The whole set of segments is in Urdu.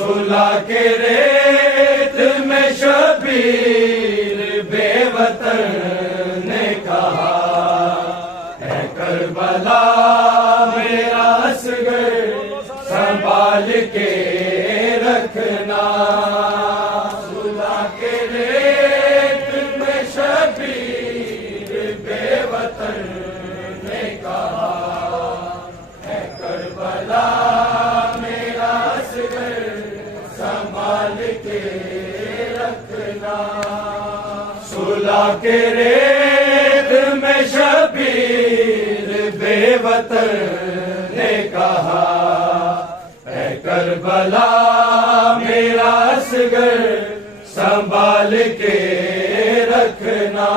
صلح کے ریت میں شبیر بے وطن نے کہا اے کربلا میرا اصغر سنبھال کے رکھنا صلح کے ریت میں شبیر بے وطن نے کہا اے کربلا میرا اصغر سنبھال کے رکھنا صلح کے ریت میں شبیر بے وطن نے کہا اے کربلا میرا اصغر سنبھال کے رکھنا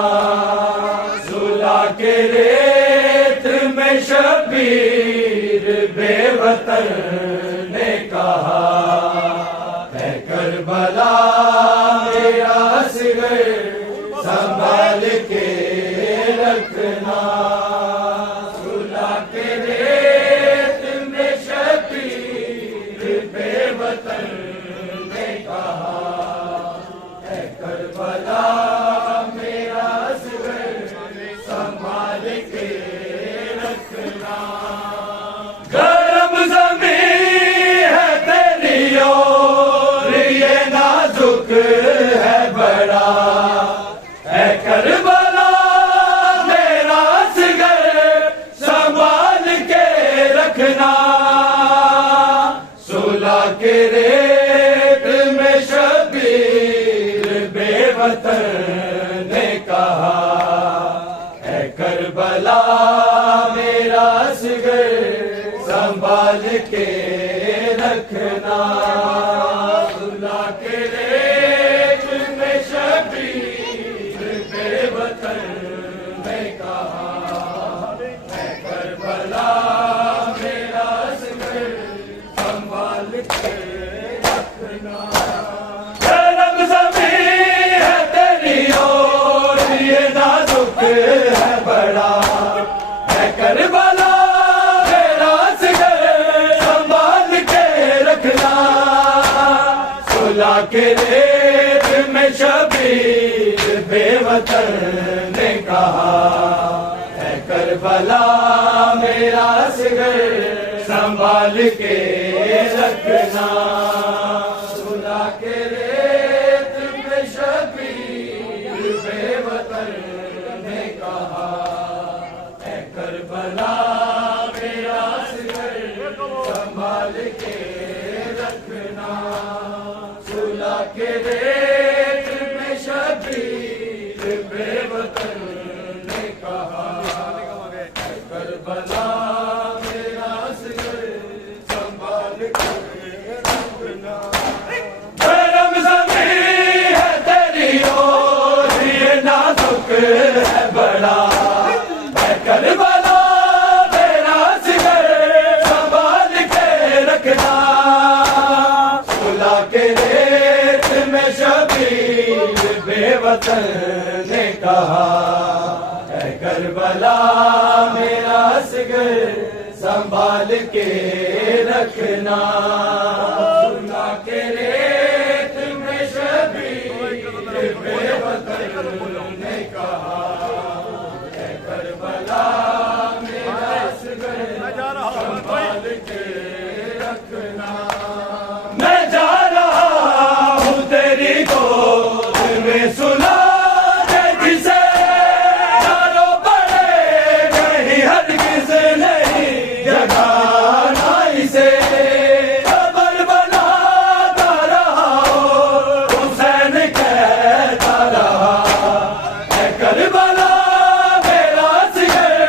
صلح کے ریت میں شبیر بے وطن نے کہا اے کربلا میرا اصغر سنبھال کے رکھنا صلح کے ریت میں شبیر بے وطن نے کہا اے کربلا میرا اصغر سنبھال کے رکھنا گرم زمین ہے تیری اور یہ نازک ہے بڑا اے کربلا میرا اصغر سنبھال کے رکھنا صلح کے ریت میں شبیر بے وطن نے کہا اے کربلا میرا اصغر سنبھال کے رکھنا صلح کے ریت میں شبیر بے وطن نے کہا اے کربلا میرا اصغر سنبھال کے رکھنا گرم زمین ہے تیری اور یہ نازک ہے بڑا اے کربلا میرا اصغر سنبھال کے رکھنا صلح کے ریت میں شبیر بے وطن نے کہا اے کربلا میرا اصغر سنبھال کے رکھنا صلح کے ریت میں شبیر بے وطن نے کہا اے کربلا میرا اصغر سنبھال کے رکھنا صلح کے ریت میں شبیر بے وطن نے کہا اے کربلا میرا اصغر سنبھال کے رکھنا گرم زمین ہے تیری اور یہ نازک ہے بڑا اے کربلا میرا اصغر سنبھال کے رکھنا صلح کے ریت میں شبیر بے وطن نے کہا اے کربلا میرا اصغر سنبھال کے رکھنا صلح کے ریت میں شبیر بے وطن نے کہا اے کربلا میرا اصغر سنبھال کے رکھنا میں جا رہا ہوں تیری گود میں سنا دے جسے چاروں پڑے کہیں ہرگز نہیں جگانا اسے قبر بناتا رہا اور حسین کہتا رہا اے کربلا میرا اصغر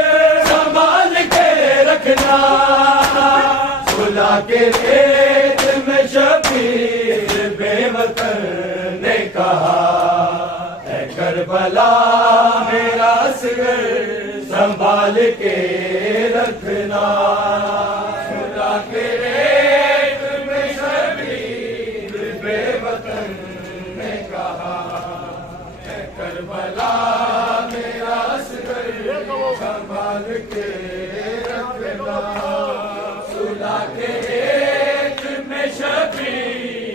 سنبھال کے رکھنا صلح کے ریت میں شبیر بے وطن نے کہا اے کربلا میرا اصغر سنبھال کے رکھنا صلح کے ریت میں شبیر بے وطن نے کہا اے کربلا میرا اصغر سنبھال کے رکھنا صلح کے ریت میں شبیر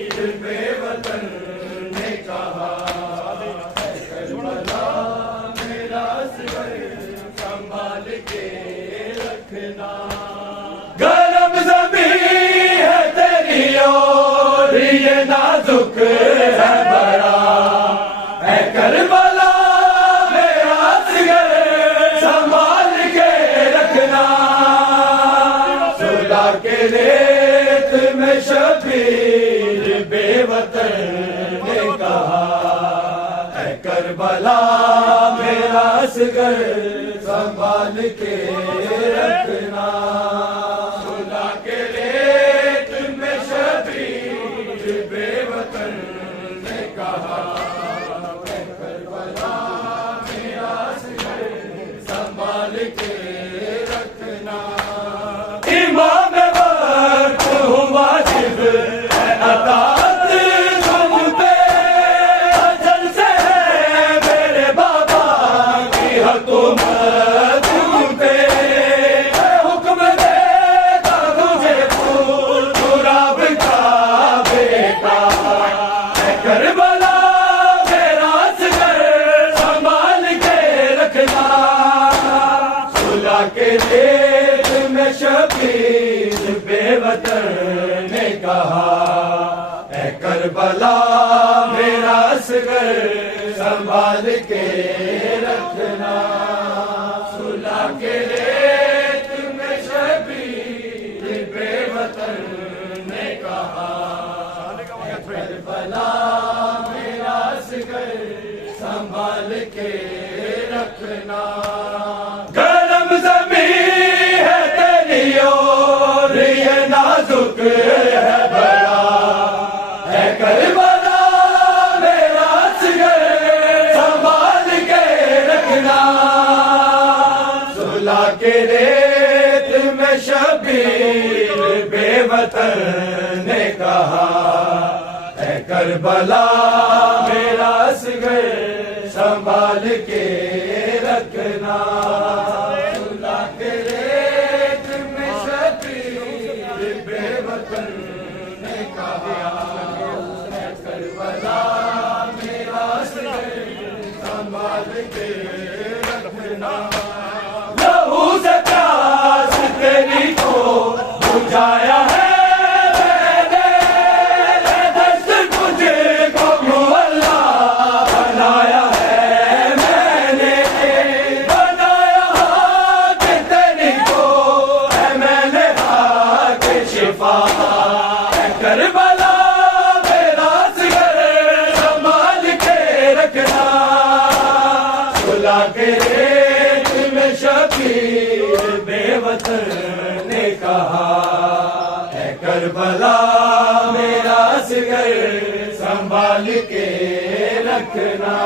شبیر بے وطن نے کہا اے کربلا میرا اصغر سنبھال کے رکھنا صلح کے ریت میں شبیر بے وطن نے کہا اے کربلا میرا اصغر سنبھال کے رکھنا امام وقت ہوں واجب ہے اطاعت تم پہ اجل سے ہے میرے بابا کی حکومت تم پہ اے حکم دیتا تجھے تراب کا بیٹا اے کربلا میرا اصغر سنبھال کے رکھنا صلح کے ریت میں شبیر بے وطن نے کہا اے کربلا میرا اصغر سنبھال کے رکھنا صلح کے ریت میں شبیر بے وطن نے کہا اے کربلا میرا اصغر سنبھال کے رکھنا گرم زمین ہے تیری اور یہ نازک ہے بڑا اے کربلا میرا اصغر سنبھال کے رکھنا صلح کے ریت میں شبیر بے وطن نے کہا اے کربلا میرا اصغر سنبھال کے رکھنا صلح کے ریت میں شبیر بے وطن نے کہا اے کربلا میرا اصغر سنبھال کے رکھنا لہو سے پیاس تیری کو بجھایا ہے کربلا میرا اصغر سنبھال کے رکھنا صلح کے ریت میں شبیر بے وطن نے کہا اے کربلا میرا اصغر سنبھال کے رکھنا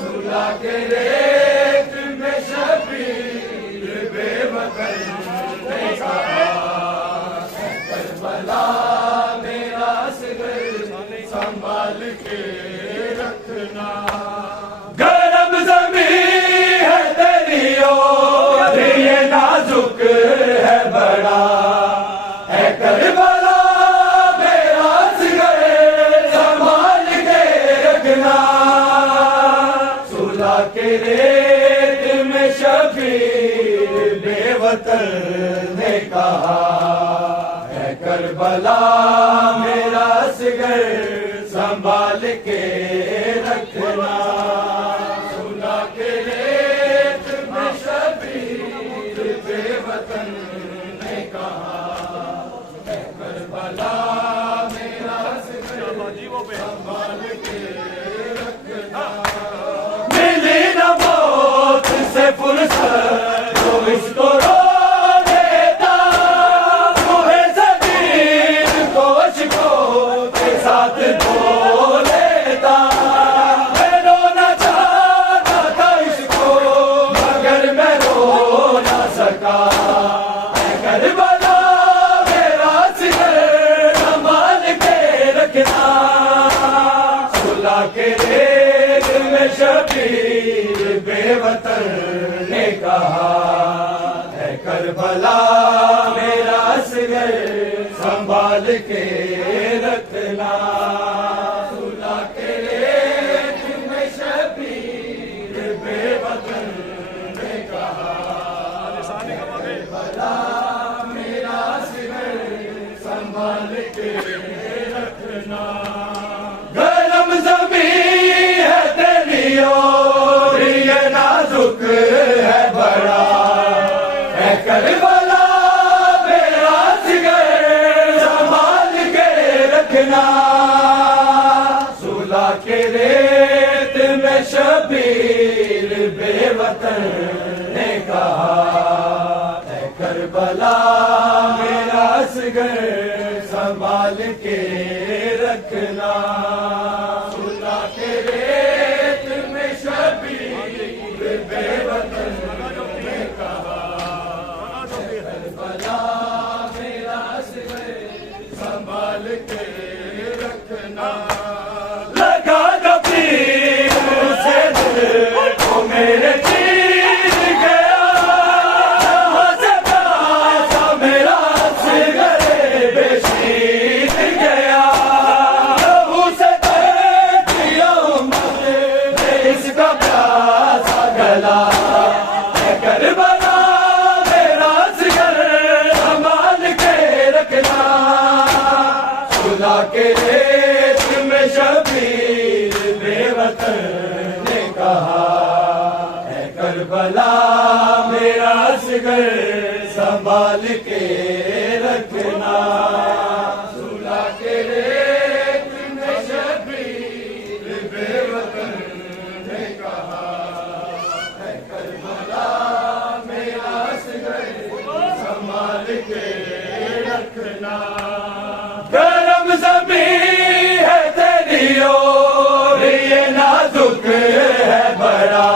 صلح کے ریت میں شبیر بے وطن نے کہا کربلا میرا اصغر سنبھال کے رکھنا گرم زمین ہے تیری اور یہ نازک ہے بڑا اے کربلا میرا اصغر سنبھال کے رکھنا صلح کے ریت میں شبیر بے وطن نے کہا کربلا میرا اصغر سنبھال کے رکھنا صلح کے ریت میں شبیر بے وطن نے کہا اے کربلا میرا اصغر سنبھال کے رکھنا ملی نہ موت سے فرصت تو اس کو کربلا میرا اصغر سنبھال کے رکھنا صلح کے ریت میں شبیر بے وطن نے کہا اے کربلا میرا اصغر سنبھال کے رکھنا صلح کے ریت میں شبیر بے وطن نے کہا کربلا میرا اصغر سنبھال کے رکھنا گرم زمین ہے تیری اور یہ نازک ہے بڑا اے کربلا میرا اصغر سنبھال کے رکھنا صلح کے ریت میں شبیر بے وطن نے کہا اے کربلا میرا اصغر سنبھال کے رکھنا صلح کے ریت میں شبیر بے وطن نے کہا کربلا میرا اصغر سنبھال کے رکھنا لگا جب تیر اسے دل کو میرے چیر گیا سا میرا اصغر بے شیر گیا اسے دیا اس کا پیاسا گلا کربلا میرا اصغر سنبھال کے رکھنا صلح کے ریت میں شبیر بے وطن نے کہا اے کربلا میرا اصغر سنبھال کے رکھنا صلح کے ریت میں شبیر بے وطن نے کہا اے کربلا میرا اصغر سنبھال کے رکھنا گرم زمین ہے تیری اور یہ نازک ہے بڑا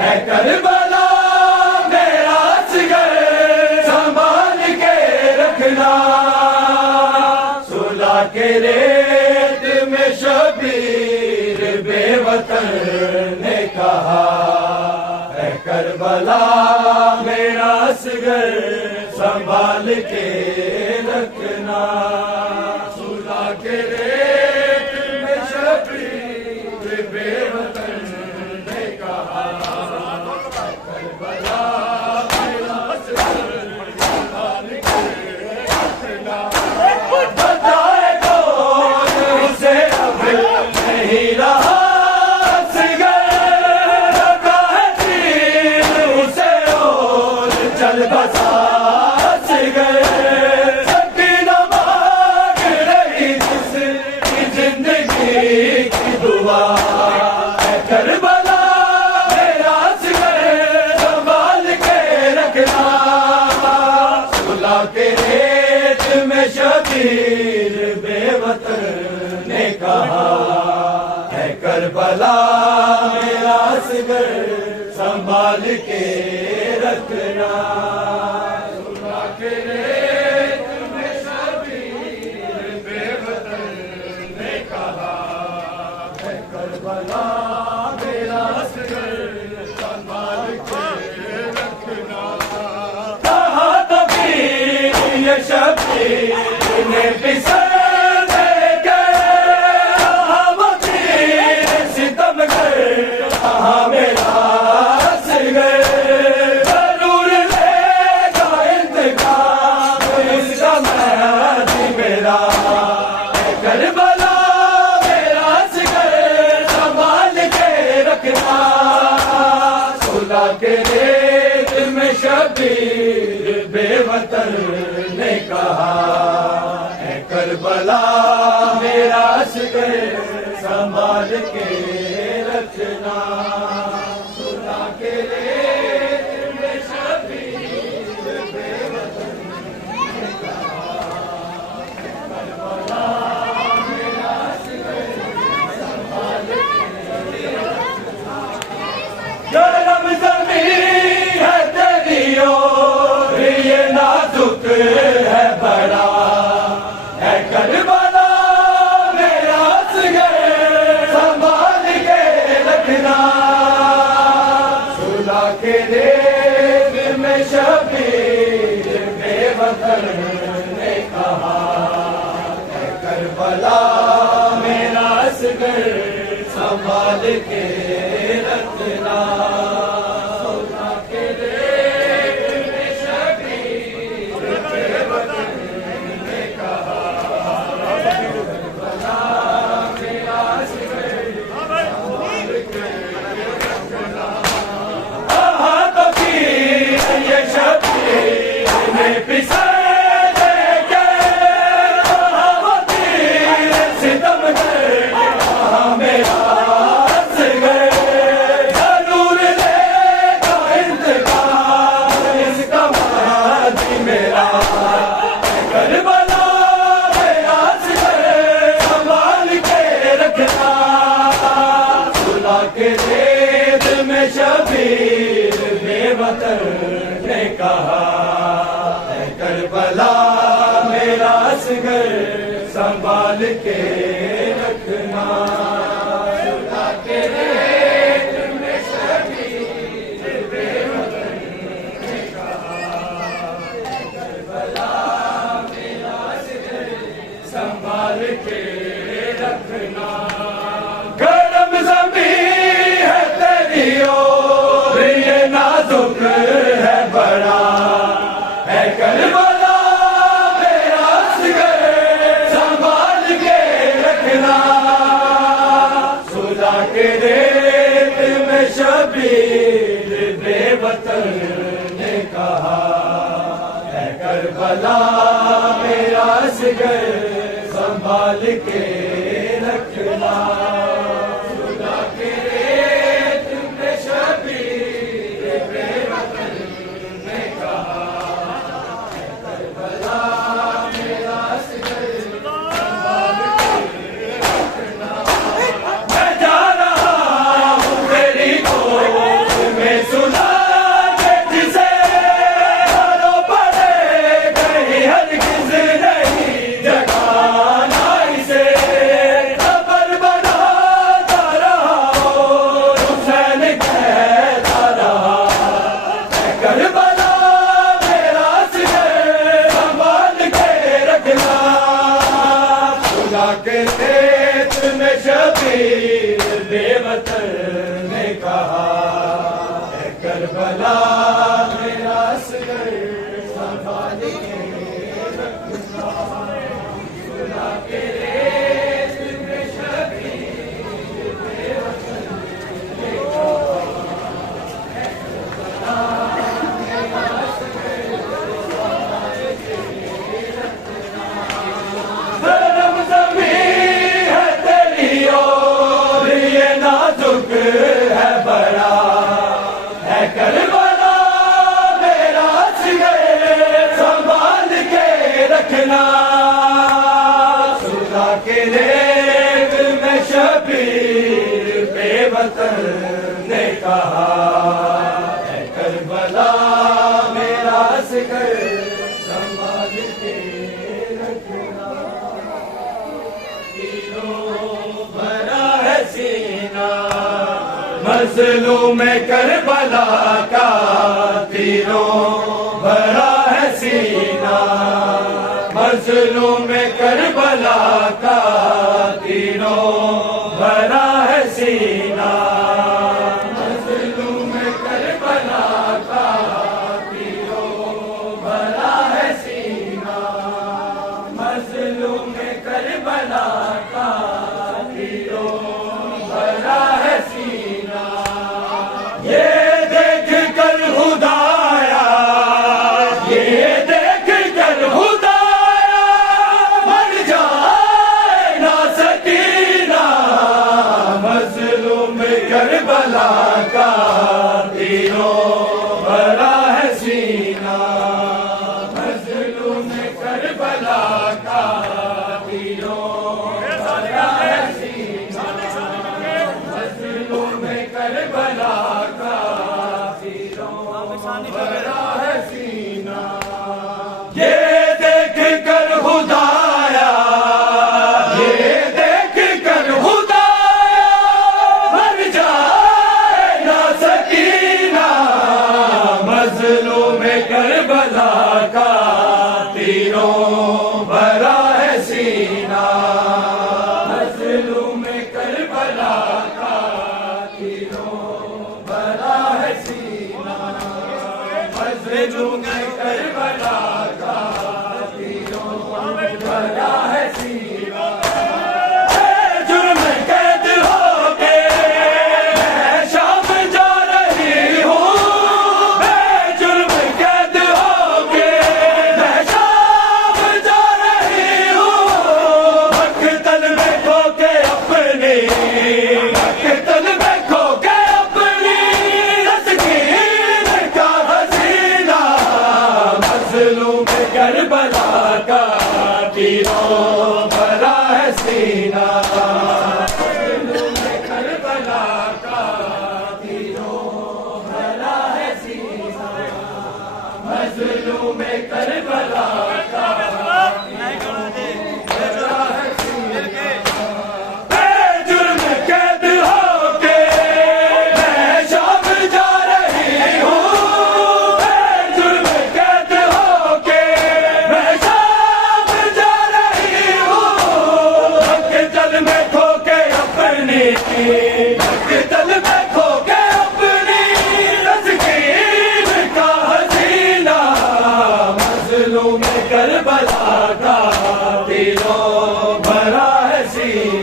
اے کربلا میرا اصغر سنبھال کے رکھنا صلح کے ریت میں شبیر بے وطن نے کہا اے کربلا میرا اصغر سنبھال کے رکھنا صلح کے ریت میں شبیر بے وطن نے کہا کربلا میرا اصغر سنبھال کے رکھنا بتائے کون اسے اب نہیں رہا اصغر لگا ہے تیر اسے اور چل بسا سکینہ مانگ رہی جس کی زندگی کی دعا اے کربلا میرا اصغر سنبھال کے رکھنا صلح کے ریت میں شبیر بے وطن نے کہا اے کربلا میرا اصغر سنبھال کے رکھنا کربلا میرا اصغر سنبھال کے رکھنا کہا کبھی یہ شبیر نے پسر دے گئے وہ تیر ستم گئے کہاں میرا اصغر ضرور لے گا انتقام اس کا مہدی میرا کربلا صلح کے ریت میں شبیر بے وطن نے کہا اے کربلا میرا اصغر سنبھال کے رکھنا صلح کے ریت میں شبیر بے وطن نے کہا کربلا میرا اصغر سنبھال کے گرم زمین ہے تیری اور یہ نازک ہے بڑا اے کربلا میرا اصغر سنبھال کے رکھنا صلح کے ریت میں شبیر بے وطن نے کہا اے کربلا میرا اصغر سنبھال کے رکھنا صلح کے ریت میں شبیر بے وطن نے کہا کربلا میرا اصغر سنبھال کے رکھنا کہا کبھی یہ شبیر نے پسر دے گئے وہ تیر سنبھال کے رکھنا خدا کے ریت میں شبیر بے وطن نے کہا کربلا میرا سر سنبھال کے رکھنا گرم زمین ہے تیری اور یہ نازک ہے بڑا ہے کربلا میرا اصغر سنبھال کے رکھنا سودا کے ریت میں شبیر بے وطن نے کہا ہے کربلا میرا اصغر سنبھال کے رکھنا سودا کے ریت میں شبیر بے وطن نے کہا کربلا میرا اصغر سنبھال کے رکھنا میں جا رہا ہوں تیری گود میں سنا کے جسے ہرو پڑے کہیں ہرگز نہیں جگانا اسے خبر بناتا رہا اور حسین کہتا رہا کربلا میرا اصغر سنبھال کے رکھنا خدا کے ریت میں شبیر بے وطن نے کہا ہے کربلا میرا اصغر سنبھال کے رکھنا خدا کے ریت میں شبیر بے وطن نے کہا گرم زمین ہے تیری اور یہ نازک ہے بڑا ہے کربلا میرا اصغر سنبھال کے رکھنا خدا کے ریت میں شبیر بے وطن نے کہا ہے کربلا میرا اصغر سنبھال کے رکھنا تیروں بھرا ہے سینہ مظلوم کربلا کا تیروں بھرا ہے سینہ مظلوم کربلا کا تیروں بھرا ہے سینہ مظلوم کربلا کا تیروں بھرا ہے سینہ مظلوم کربلا کا تیروں بھرا ہے سینہ یہ دیکھ کر خدایا یہ دیکھ کر خدایا مر جائے نہ سکینہ مظلوم کربلا کا تیروں بھرا ہے سینہ مظلوم کربلا کا تیروں بھرا ہے سینہ مظلوم کربلا کا تیروں بھرا ہے سینہ یہ دیکھ کر خدایا یہ دیکھ کر خدایا مر جائے نہ سکینہ مظلوم کربلا کا تیروں بھرا ہے سینہ مظلوم کربلا کا تیروں بھرا ہے سینہ مظلوم کربلا کا تیروں بھرا ہے سینہ اے جرم قید ہو کے میں شام جا رہی ہوں اے جرم قید ہو کے میں شام جا رہی ہوں مقتل میں کھو کے اپنی مقتل میں کھو کے اپنی تسکین کا حسینہ مظلوم کربلا کا تیروں بھرا ہے سینہ مظلوم کربلا کا تیروں بھرا ہے سینہ مظلوم کربلا کا تیروں بھرا ہے سینہ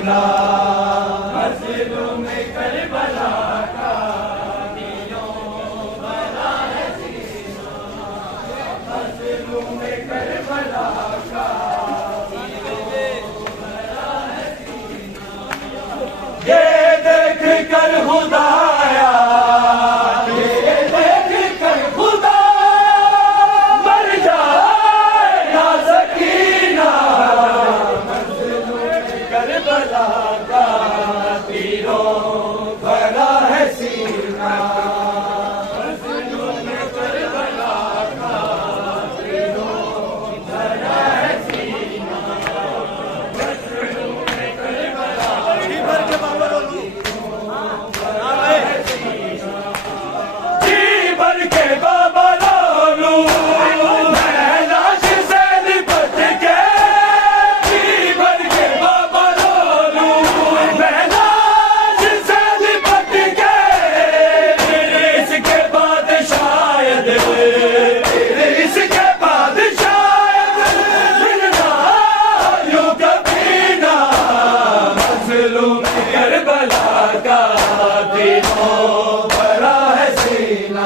سینا مظلوم کربلا کا تیروں بھرا ہے سینہ مظلوم کربلا کا تیروں بھرا ہے سینہ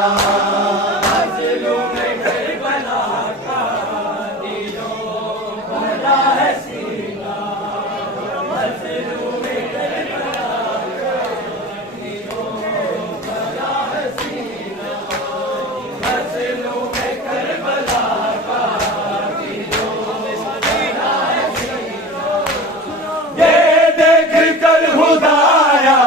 یہ دیکھ کر خدایا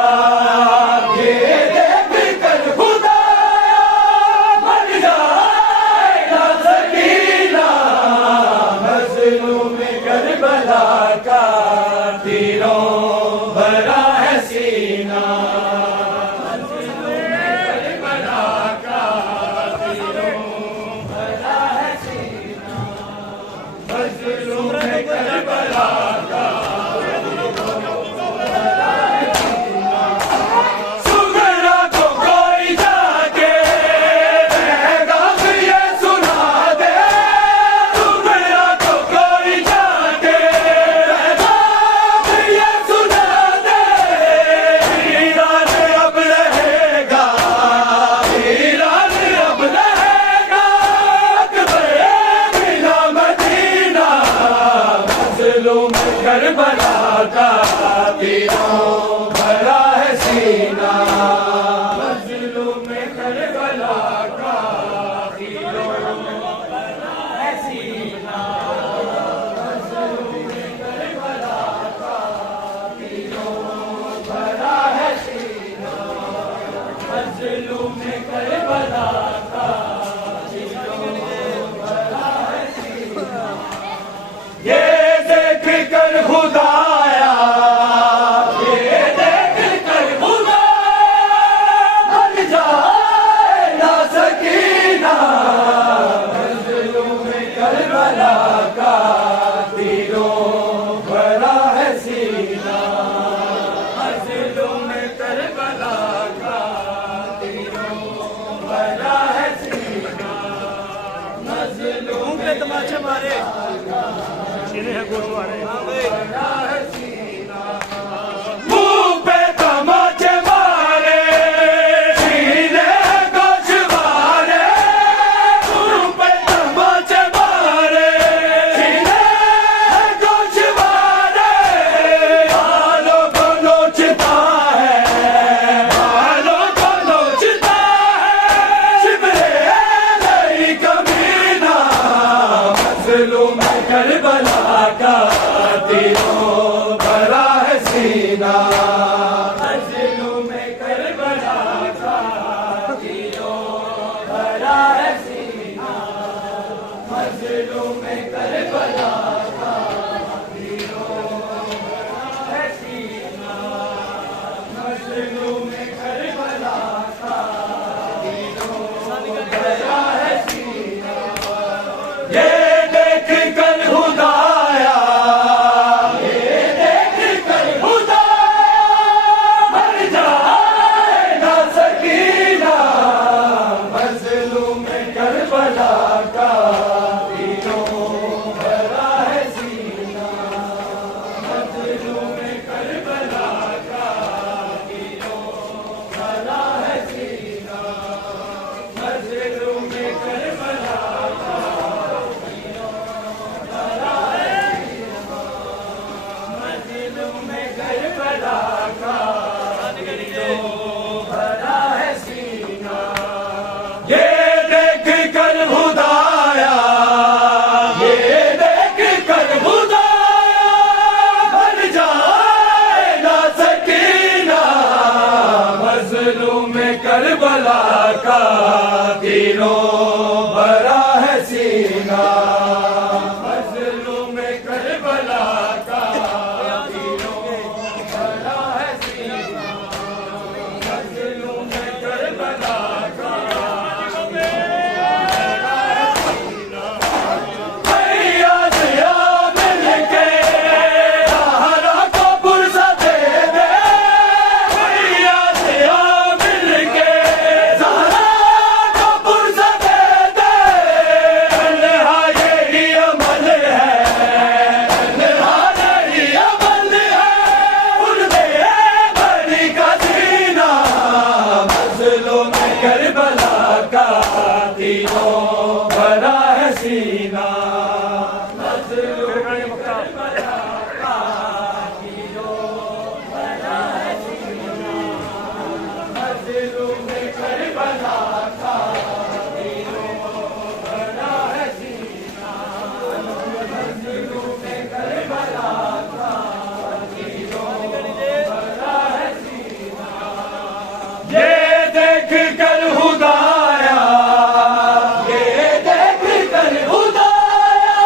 کربلا کا تیروں بھرا ہے سینہ مظلوم کربلا کا تیروں بھرا ہے سینہ مظلوم کربلا کا تیروں بھرا ہے سینہ مظلوم کربلا کا تیروں بھرا ہے سینہ یہ دیکھ کر خدایا یہ دیکھ کر خدایا بن جائے نا سکینہ مظلوم کربلا کا تیروں بھرا ہے سینہ مظلوم کربلا کا تیروں بھرا ہے سینہ مظلوم تماچے مارے منہ پہ تماچے مارے سینے گوش مارے منہ پہ تماچے مارے سینے گوش مارے بالوں کو نوچتا ہے بالوں کو نوچتا ہے شبرے نہیں کمینہ مظلوم کربلا کا کربلا کا دلوں بھرا ہے سینہ یہ دیکھ کر خدایا یہ دیکھ کر خدایا بھر جائے گا سکینہ مظلوم کربلا کا دلوں بھرا ہے سینہ مظلوم کربلا کا دلوں بھرا ہے سینہ مظلوم کربلا کا بھیا ضیا مل کے سہارا کو پرزہ دے دے بھیا ضیا مل کے سہارا کو پرزہ دے دے تنہا یہی عمل ہے تنہا یہی عمل ہے ان دے بھری کا سینہ مظلوم کربلا کا دلوں بھرا ہے سینہ مظلوم کربلا کا دلوں بھرا ہے سینہ مظلوم کربلا کا دلوں بھرا ہے سینہ مظلوم کربلا کا دلوں بھرا ہے سینہ یہ دیکھ کر خدایا یہ دیکھ کر خدایا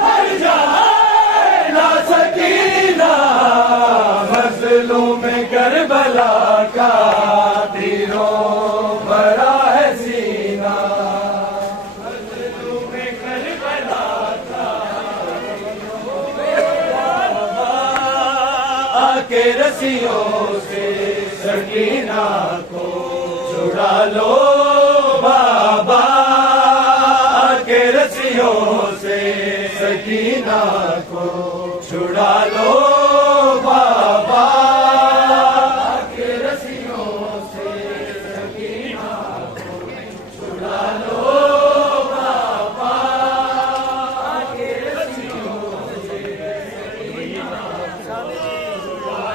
بھر جائے نا سکینہ مظلوم کربلا کا دلوں بھرا ہے سینہ مظلوم کربلا کا آ کے رسیوں سے سکینہ کو چھڑا لو بابا آ کے رسیوں سے سکینہ کو چھڑا لو بابا آ کے رسیوں سے سکینہ کو چھڑا لو بابا آ کے رسیوں سے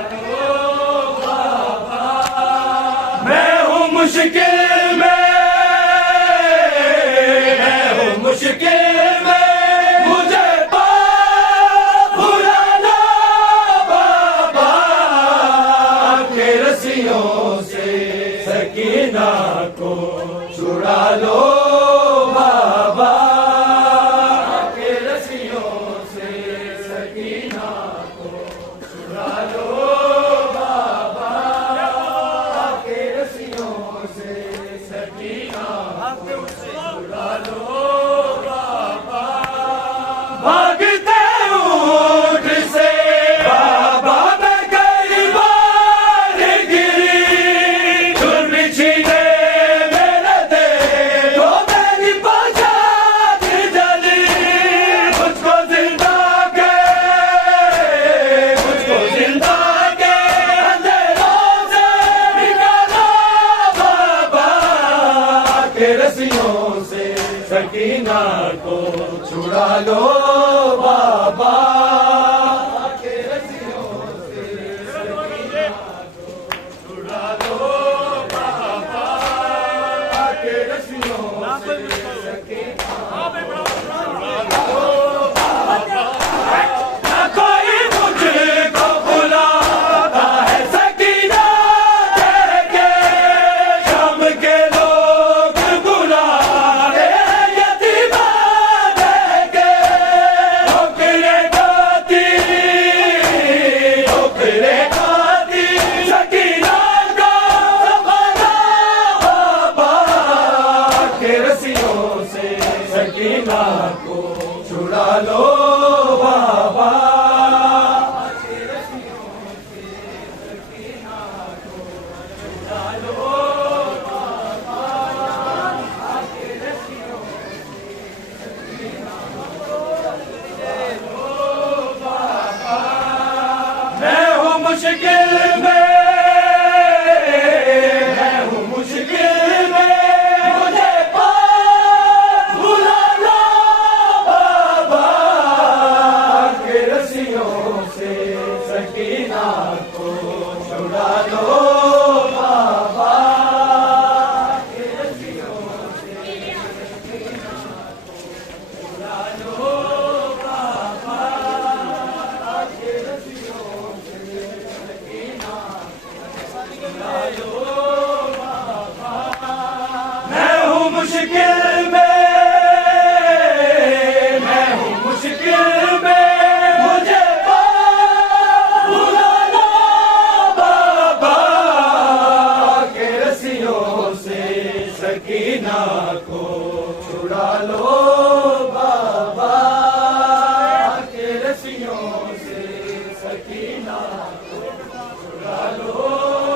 سکینہ میں ہوں مشکل میں مجھے بھلانا بابا کے رسیوں سے سکینہ کو چھڑا لو بابا کے رسیوں سے سکینہ کو چھڑا لو بابا کے رسیوں سے سکینہ کو چھڑا لو بابا بھاگتے اونٹ سے بابا میں کئی بار گری جرم چھینے میرے دے تو میری پہچان جلی مجھ کو زندہ کے مجھ کو زندہ کے اندھیروں سے نکالا بابا کے رسیوں سے سکینہ کو چھڑا لو بابا کے رسیوں سے سکینہ کو چھڑا لو بابا کے رسیوں سے سکینہ کو چھڑا لو بابا نہ کوئی مجھ کو بلاتا ہے سکینہ دے کے شام کے لوگ بلا رہے ہیں یتیمہ دے کے ٹھوکرے کھاتی سکینہ کا زمانہ بابا کے رسیوں سے سکینہ کو چھڑا لو بابا کے رسیوں سے سکینہ کو چھڑا لو بابا کے رسیوں سے سکینہ کو چھڑا لو بابا میں ہوں مشکل میں مجھے پاس بلا لو بابا کے رسیوں سے سکینہ کو چھڑا لو بابا کے رسیوں سے سکینہ کو چھڑا لو بابا کے رسیوں سے سکینہ کو چھڑا لو بابا میں ہوں مشکل میں سکینہ کو چھڑا لو بابا کے رسیوں سے سکینہ کو چھڑا لو